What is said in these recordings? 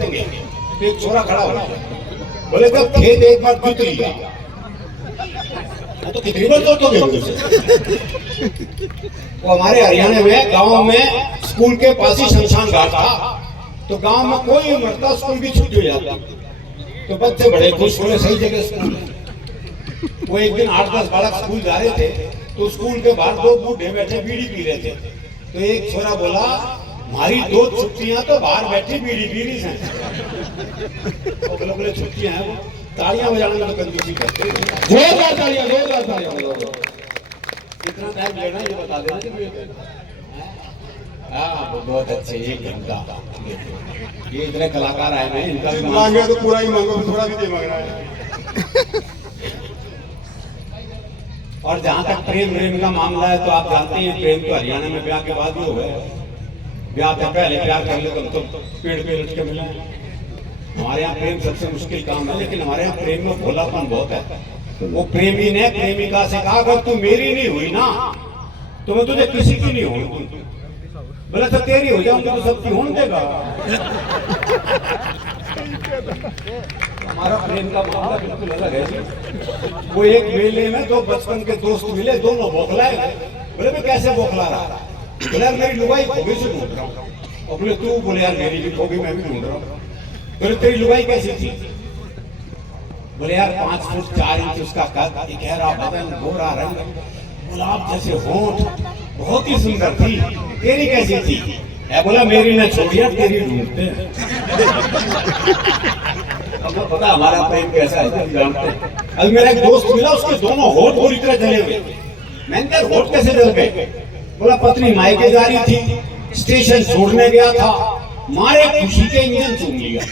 जोतेंगे। तो एक छोरा खड़ा हो गया, बोले जब खेत एक बार जोत लिया तो कितनी बार जोतोगे उसे? वो हमारे हरियाणा में गांव में स्कूल के पास ही शमशान घाट था, तो गांव में कोई मरता स्कूल की छुट्टी हो जाती, तो बच्चे बड़े खुश हुए, सही जगह स्कूल है। वो एक दिन 8-10 बालक स्कूल जा रहे थे, तो स्कूल के बाहर 2 बूढ़े बैठे बीड़ी पी रहे थे। तो एक छोरा बोला, हमारी 2 छुट्टियां तो बाहर बैठी बीड़ी पी रही हैं। बोले छुट्टियां हैं, वो तालियां बजाने में तो कंजूसी करते हैं। जोरदार तालियां, जोरदार तालियां। कितना टाइम लेना ये बता देना। हाँ बहुत अच्छे, 1 घंटा। ये इतने कलाकार आए हैं, इनका भी मांगे तो पूरा ही मांगो, थोड़ा भी दे मांग रहा है। और जहाँ तक प्रेम का मामला है, तो आप जानते हैं प्रेम तो हरियाणा में ब्याह के बाद ही हो गए। ब्याह से पहले प्यार कर ले तो पेड़ पे लटके मिले। हमारे यहाँ प्रेम सबसे मुश्किल काम है, लेकिन हमारे यहाँ प्रेम में भोलापन बहुत है। वो प्रेमी ने प्रेमिका से कहा, अगर तू मेरी नहीं हुई ना तो मैं तुझे किसी की नहीं हूँ। बोला तो तेरी हो जाऊंगा तो सबकी होने देगा। हमारा प्रेम का मामला बिल्कुल अलग है। वो एक मेले में 2 बचपन के दोस्त मिले, दोनों बौखलाए। बोले मैं कैसे बौखला रहा? बोले यार मेरी लुगाई खोबी से ढूंढ रहा हूँ। और बोले तू? बोले यार मेरी भी खोबी, मैं भी ढूंढ रहा हूँ। बोले तेरी लुगाई कैसी थी? बोले यार 5 फुट 4 इंच उसका कद, गहरा बदन, गोरा रंग, गुलाब जैसे होंठ, बहुत ही सुंदर थी। तेरी कैसी थी? बोला मेरी न छोड़िया, तेरी ढूंढते हैं। अब पता हमारा प्रेम कैसा है, जानते हैं। अभी मेरा एक दोस्त मिला, उसके दोनों होठ पूरी तरह जले हुए। मैंने कहा होठ कैसे जल गए? बोला पत्नी मायके जा रही थी, स्टेशन छोड़ने गया था, मारे खुशी के इंजन चूम लिया।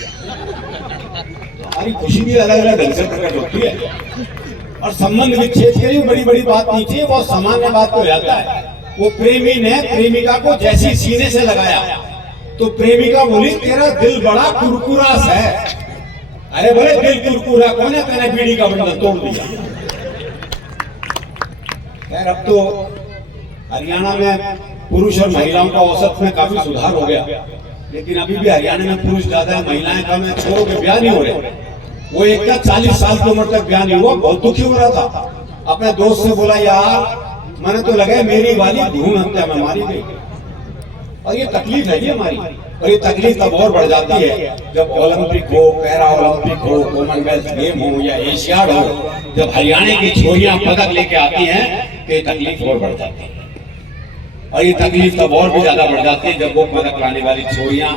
हमारी खुशी भी अलग अलग ढंग से प्रकट होती है। और संबंध विच्छेद के लिए बड़ी बड़ी बात नहीं थी, बहुत सामान्य बात हो जाता है। वो प्रेमी ने प्रेमिका को जैसी सीने से लगाया, तो प्रेमिका बोली तेरा दिल बड़ा कुरकुरा है। अरे बोले दिल कुरकुरा कौन है? तेने बीड़ी का बंडल तोड़ दिया। खैर अब तो हरियाणा में पुरुष और महिलाओं का औसत में काफी सुधार हो गया, लेकिन अभी भी हरियाणा में पुरुष ज्यादा है, महिलाएं कम है। छोरों के ब्याह नहीं हो रहे। वो एक का 40 साल की उम्र तक ब्याह नहीं हुआ, बहुत दुखी हो रहा था। अपने दोस्त से बोला यार मैंने तो लगा मेरी वाली भ्रूण हत्या में मारी गई। और ये तकलीफ है जी हमारी। और ये तकलीफ तब और बढ़ जाती है जब ओलंपिक हो, पैरा ओलंपिक हो, कॉमनवेल्थ गेम हो या एशियाड हो, जब हरियाणा की छोरियां पदक लेके आती हैं तो ये तकलीफ और बढ़ जाती है। और ये तकलीफ तब और भी ज्यादा बढ़ जाती है जब वो पदक लाने वाली छोरियां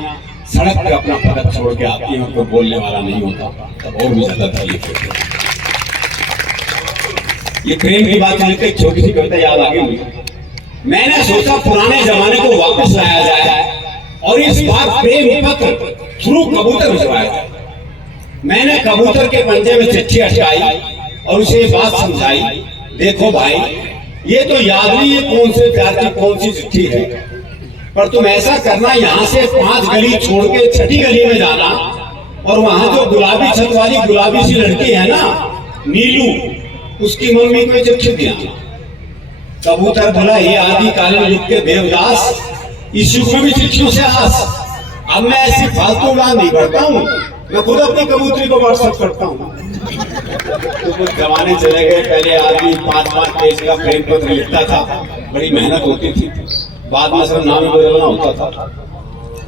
सड़क पे अपना पदक छोड़ के आती हैं और कोई बोलने वाला नहीं होता, तब और भी ज्यादा तकलीफ होती है। ये प्रेम की बात चलते छोटी सी कविता याद आ गई मुझे। मैंने सोचा पुराने जमाने को वापस लाया जाए और इस बार प्रेम पत्र थ्रू कबूतर भिजवाया जाए। मैंने कबूतर के पंजे में चिट्ठी अटकाई और उसे बात समझाई, देखो भाई ये तो याद नहीं है कौन से प्यार की कौन सी चिट्ठी है, पर तुम ऐसा करना यहाँ से 5 गली छोड़ के 6ठी गली में जाना और वहां जो गुलाबी छत वाली गुलाबी सी लड़की है ना नीलू, उसकी मम्मी को चिट्ठी दिया। कबूतर बोला ये आदि कालीन युग के देवदास, इस युग में भी चिट्ठियों से आस। अब मैं ऐसी फालतू उड़ान नहीं करता हूँ, मैं खुद अपनी कबूतरी को व्हाट्सएप करता हूँ। तो कुछ जमाने चले गए, पहले आदमी 5-5 पेज का प्रेम पत्र लिखता था, बड़ी मेहनत होती थी, बाद में सब नाम बदलना होता था।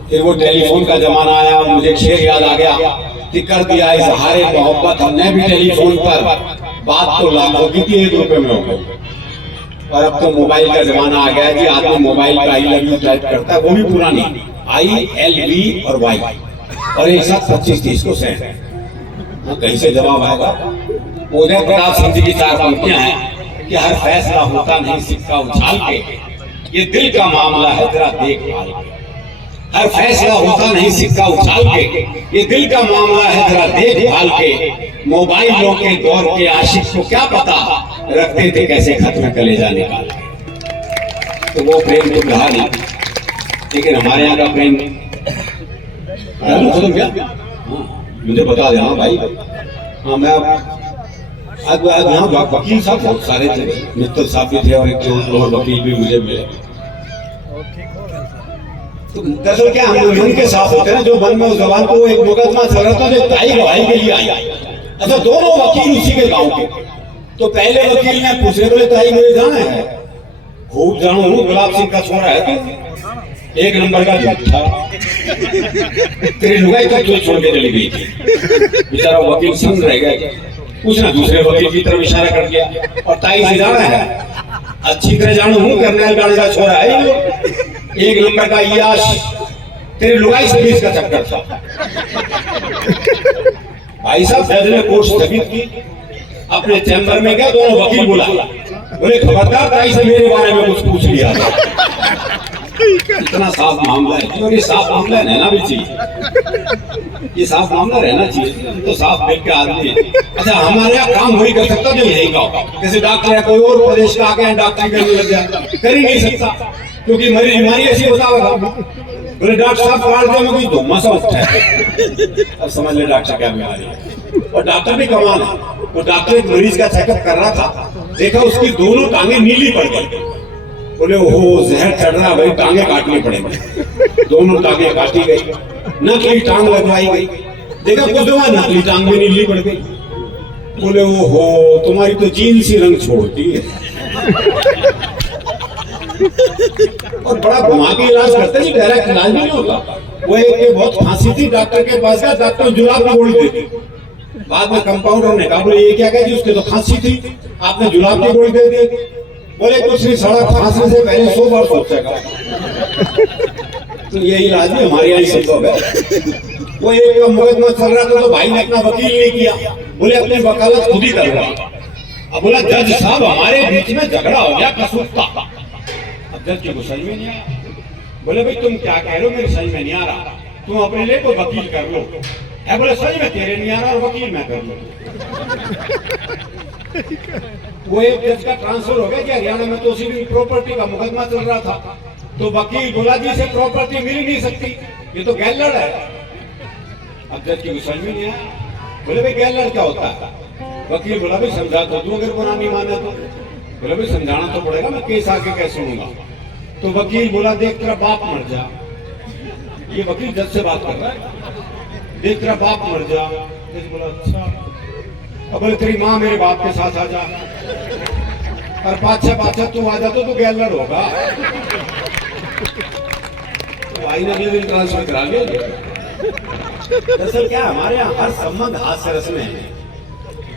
फिर वो टेलीफोन का जमाना आया और मुझे शेर याद आ गया कि कर दिया इजहारे मोहब्बत हमने भी टेलीफोन पर, बात तो लाखों की थी 1 रुपए में हो गई। और अब तो मोबाइल का जमाना आ गया है कि आदमी मोबाइल पर आई लव यू टाइप करता है, वो भी पूरा नहीं, ILV और Y और एक साथ 25-30 को सेंड। कहीं से जवाब आएगा। उदय प्रताप सिंह जी की 4 पंक्तियां हैं कि हर फैसला होता नहीं सिक्का उछाल के, ये दिल का मामला है जरा देख भाल के। हर फैसला होता नहीं सिक्का उछाल के, ये दिल का मामला है जरा देख भाल के। मोबाइलों के दौर के आशिक को क्या पता रखते थे कैसे खत में कलेजा निकाल के। तो वो प्रेम तो कहा नहीं, लेकिन हमारे यहाँ का प्रेम क्या मुझे बता देना भाई। हाँ मैं आज यहाँ वकील साहब बहुत सारे थे, मित्तल साहब भी थे और एक और वकील भी मुझे मिले। तो दरअसल क्या हम मन के साफ होते हैं ना, जो मन में उस जवान को एक मुकदमा चल रहा था जो ताई गवाही के लिए आई। अच्छा, दोनों वकील उसी के गांव के। तो पहले वकील ने पूछे, बोले ताई मुझे जाना है। खूब जानो हूँ, गुलाब सिंह का छोरा है तो एक नंबर का झूठा, तेरी लुगाई तो छोड़ के चली गई थी। बेचारा वकील संग रह गया। उसने दूसरे वकील की तरफ इशारा कर दिया, और ताई से जाना है, अच्छी तरह जानो हूँ, करनेल गाड़ी का छोरा है, एक नंबर का याश, तेरी लुगाई से भी इसका चक्कर था। भाई साहब जज ने कोर्ट स्थगित की, अपने चैम्बर में गया, दोनों वकील बुला, बोले खबरदार ताई से मेरे बारे में कुछ पूछ लिया। इतना साफ मामला है, और ये साफ मामला रहना भी चाहिए, ये साफ मामला रहना चाहिए। हम तो साफ दिल के आदमी है। अच्छा, हमारे यहाँ काम वही कर सकता जो यही का, जैसे डॉक्टर है कोई और प्रदेश का आके डॉक्टरी करने लग जाए, कर ही नहीं सकता, क्योंकि मेरी बीमारी ऐसी बताओगा। बोले डॉक्टर साहब काट दे, मैं कुछ धुम्मा सा उठता है। अब समझ ले डॉक्टर क्या बीमारी है। और डॉक्टर भी कमाल है, वो डॉक्टर एक मरीज का चेकअप कर रहा था, देखा उसकी दोनों टांगे नीली पड़ गई। बोले ओहो जहर चढ़ रहा भाई, टांगे काटनी पड़ेगी। दोनों टांगे काटी गई, नकली टांग लगवाई गई, देखा कुछ देर बाद नकली टांग भी नीली पड़ गई। बोले ओहो तुम्हारी तो जीन्स ही रंग छोड़ती है। और बड़ा घुमा के इलाज करते जी, डायरेक्ट इलाज भी नहीं होता। वो एक बहुत खांसी थी, डॉक्टर के पास गया, डॉक्टर जुलाब की गोली दे दी। बाद में कंपाउंडर ने कहा बोले ये क्या कहा जी, उसके तो खांसी थी, आपने जुलाब की गोली दे दी। बोले कुछ नहीं, सड़ा खांसने से पहले 100 बार सोचेगा। तो ये इलाज भी हमारे यहाँ संभव है। वो एक मुकदमा चल रहा था, तो भाई ने अपना वकील नहीं किया, बोले अपनी वकालत खुद ही कर रहा। अब बोला जज साहब हमारे बीच में झगड़ा हो गया कसूर का। अब जज को समझ में नहीं आया, बोले भाई तुम क्या कह रहे हो, मेरे समझ में नहीं आ रहा, तुम अपने लिए कोई वकील कर लो। है बोले सच में तेरे नहीं आ रहा, और वकील मैं कर लो। वो एक जज का ट्रांसफर हो गया कि हरियाणा में तो उसी दिन प्रॉपर्टी का मुकदमा चल रहा था, तो वकील बोला जी से प्रॉपर्टी मिल ही नहीं सकती, ये तो गैलर्ड है। अब जज की समझ में नहीं आया, बोले भाई गैलर्ड क्या होता है। वकील बोला भाई समझा तो दूं, अगर गुनाह नहीं माना तो। बोले भाई समझाना तो पड़ेगा, मैं केस आके कैसे सुनूंगा। तो वकील बोला देख तेरा बाप मर जा, ये वकील जज से बात कर रहा है, देख तेरा बाप मर जा। जज बोला अच्छा। अब बोले तेरी माँ मेरे बाप के साथ आ जा, और बादशाह तू आ जा तो तू गैलर्ड होगा। तो आई ने अगले दिन ट्रांसफर करा लिया। दरअसल क्या हमारे यहाँ हर संबंध हास्य रस में है,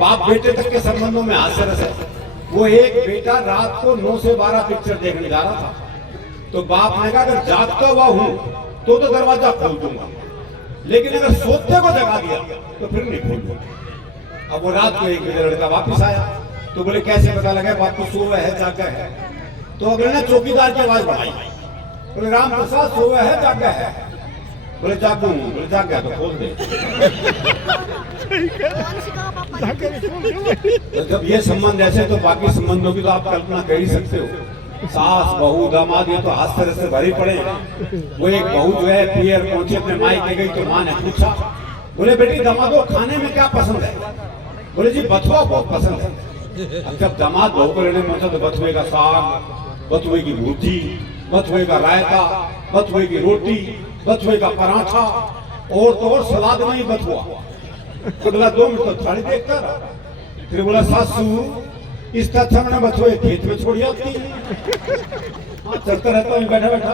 बाप बेटे तक के संबंधों में हास्य रस है। वो एक बेटा रात को 9 से 12 पिक्चर देखने जा रहा था, तो बाप ने कहा अगर जागता हुआ हूं तो दरवाजा खोल दूंगा, लेकिन अगर सोते को जगा दिया तो फिर नहीं खोल दूंगा। अब वो रात को एक लड़का वापस आया, तो बोले कैसे पता लगा बाप को सोया है जागा है। तो अगले ने चौकीदार की आवाज बढ़ाई, बोले राम प्रसाद सोया है जागा है। बोले जागू, बोले जाग गया तो खोल दे। तो जब ये संबंध ऐसे, तो बाकी संबंधों की तो आप कल्पना कर ही सकते हो। सास बहू दामाद ये तो हाथ तरह से भरी पड़े। वो एक बहू जो है पियर पहुंची अपने मायके गई, तो माँ ने पूछा, बोले बेटी दामादो खाने में क्या पसंद है। बोले जी बथुआ बहुत पसंद है। अब जब दामाद बहू को लेने में तो बथुए का साग, बथुए की भुर्जी, बथुए का रायता, बथुए की रोटी, बथुए का पराठा, और तो और सलाद में ही बथुआ। तो बोला 2 मिनट तो थाली देखता रहा। फिर बोला सासू इस तथ्य में बथुए खेत में छोड़ जाती है। हाँ चलता रहता हूँ बैठा बैठा।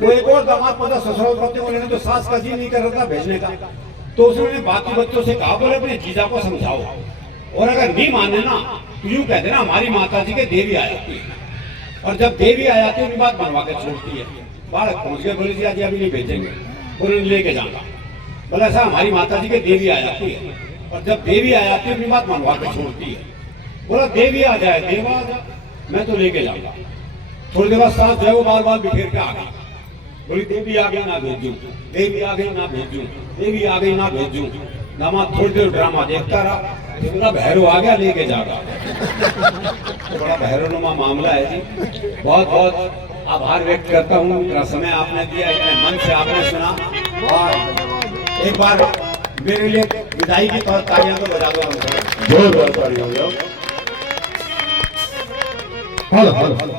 वो एक और दामाद पता ससुराल पत्नी को लेने, तो सास का जी नहीं कर रहा था भेजने का, तो उसने बाकी बच्चों से कहा बोले अपने जीजा को समझाओ, और अगर नहीं माने ना तो यूं कहते ना हमारी माता जी के देवी आ जाती है, और जब देवी आ जाती है उनकी बात बनवा के छोड़ती है। बालक पहुंच गए, बोले जी आज अभी नहीं भेजेंगे, उन्होंने लेके जाना। बोला ऐसा हमारी माता जी के देवी आ जाती है, और जब देवी आ जाती है अपनी बात मनवा के छोड़ती है। बोला देवी आ जाए देवा आ जाए, मैं तो लेके जाऊंगा। थोड़ी देर बाद साथ जो है वो बार बार बिखेर के आ गई। बोली देवी आ गई ना भेजूं, देवी आ गई ना भेजूं, देवी आ गई ना भेजूं। दामाद थोड़ी देर ड्रामा देखता रहा, इतना भैरव आ गया लेके जागा। तो बड़ा भैरवनुमा मामला है जी। बहुत बहुत आभार व्यक्त करता हूँ, इतना समय आपने दिया, इतने मन से आपने सुना, और एक बार मेरे लिए विदाई की तौर तालियां तो बजा दो। जोरदार तालियां हो जाओ। Hello hello